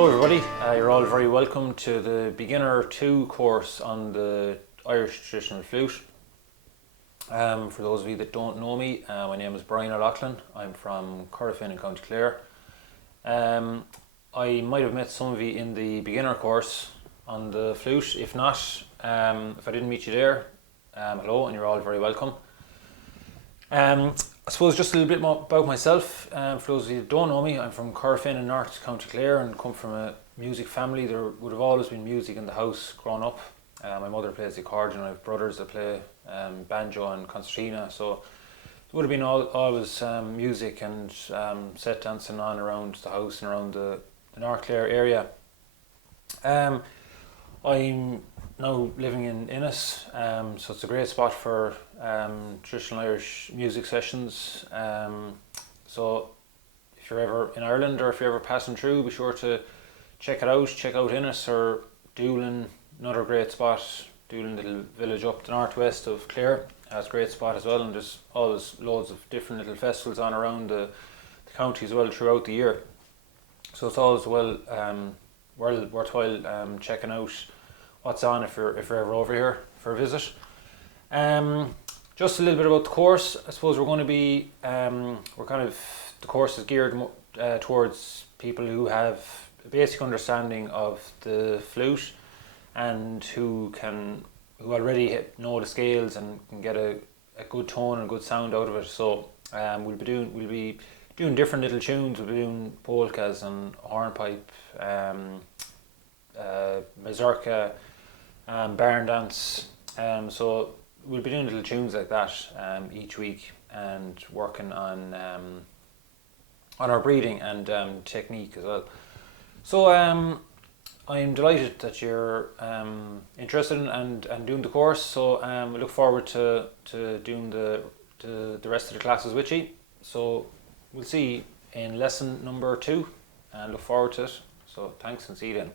Hello everybody, you're all very welcome to the Beginner 2 course on the Irish traditional flute. For those of you that don't know me, my name is Brian Alison. I'm from Corofin in County Clare. I might have met some of you in the beginner course on the flute. If not, if I didn't meet you there, hello, and you're all very welcome. I suppose just a little bit more about myself. For those of you that don't know me, I'm from Corofin in North County Clare and come from a music family. There would have always been music in the house growing up. My mother plays the accordion, I have brothers that play banjo and concertina, so it would have been always music and set dancing on around the house and around the North Clare area. I'm now living in Innis, so it's a great spot for traditional Irish music sessions. So if you're ever in Ireland or if you're ever passing through, be sure to check it out. Check out Innis or Doolin, another great spot. Doolin, little village up the northwest of Clare, has a great spot as well, and there's always loads of different little festivals on around the county as well throughout the year. So it's always worthwhile checking out what's on if you're ever over here for a visit. Just a little bit about the course. I suppose we're going to be the course is geared towards people who have a basic understanding of the flute and who already know the scales and can get a good tone and a good sound out of it. So we'll be doing different little tunes. We'll be doing polkas and hornpipe, mazurka, barndance. So we'll be doing little tunes like that each week and working on our breathing and technique as well. So I'm delighted that you're interested in and doing the course. So we look forward to doing the rest of the classes with you. So we'll see you in lesson number 2 and look forward to it. So thanks and see you then.